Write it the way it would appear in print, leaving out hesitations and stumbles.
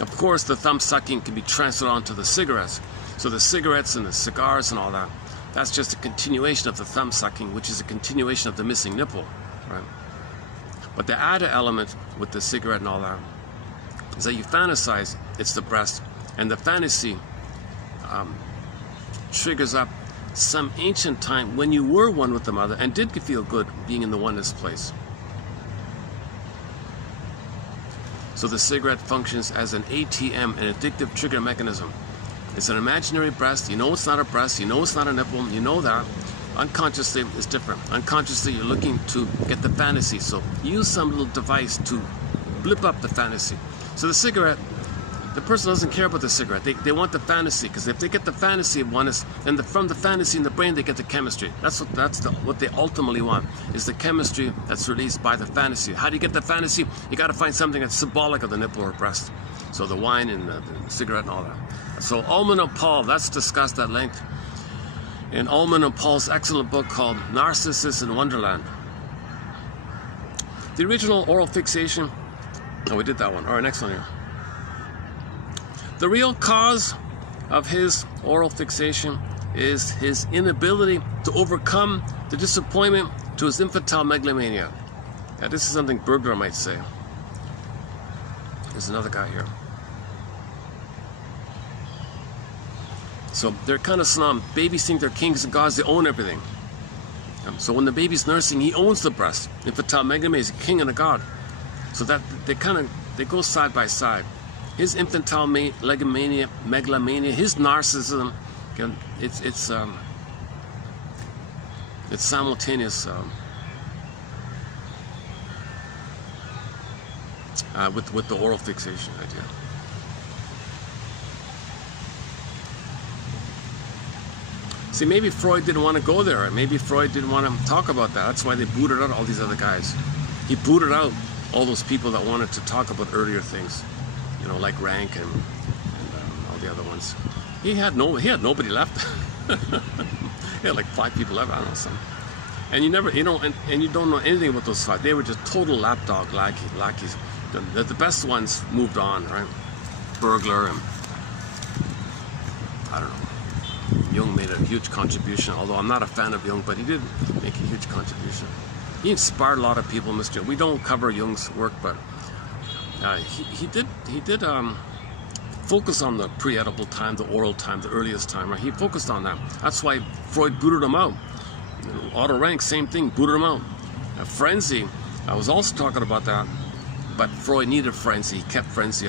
Of course, the thumb sucking can be transferred onto the cigarettes. So the cigarettes and the cigars and all that, that's just a continuation of the thumb sucking, which is a continuation of the missing nipple, right? But the added element with the cigarette and all that is that you fantasize it's the breast, and the fantasy triggers up some ancient time when you were one with the mother and did feel good being in the oneness place. So the cigarette functions as an ATM, an addictive trigger mechanism. It's an imaginary breast. You know it's not a breast. You know it's not a nipple. You know that. Unconsciously, it's different. Unconsciously, you're looking to get the fantasy. So use some little device to blip up the fantasy. So the cigarette, the person doesn't care about the cigarette. They want the fantasy, because if they get the fantasy of oneness, then from the fantasy in the brain, they get the chemistry. What they ultimately want, is the chemistry that's released by the fantasy. How do you get the fantasy? You got to find something that's symbolic of the nipple or breast. So the wine and the cigarette and all that. So Ullman and Paul, that's discussed at length in Ullman and Paul's excellent book called Narcissus in Wonderland. The original oral fixation, oh, we did that one. All right, next one here. The real cause of his oral fixation is his inability to overcome the disappointment to his infantile megalomania. Now, this is something Berger might say. There's another guy here. So they're kind of snom. Babies think they're kings and gods. They own everything. So when the baby's nursing, he owns the breast. Infantile megalomania is a king and a god. So that they go side by side. His infantile megalomania, his narcissism, it's simultaneous with the oral fixation idea. See, maybe Freud didn't want to go there. Maybe Freud didn't want to talk about that. That's why they booted out all these other guys. He booted out all those people that wanted to talk about earlier things, you know, like Rank and all the other ones. He had nobody left. He had like 5 people left. I don't know, something. And you don't know anything about those 5. They were just total lapdog lackeys. The best ones moved on, right? Burglar and I don't know. Jung made a huge contribution, although I'm not a fan of Jung, but he did make a huge contribution. He inspired a lot of people, Mr. We don't cover Jung's work, but he did focus on the pre-edible time, the oral time, the earliest time, right? He focused on that. That's why Freud booted him out. Otto Rank, same thing, booted him out. Frenzy, I was also talking about that, but Freud needed frenzy. He kept frenzy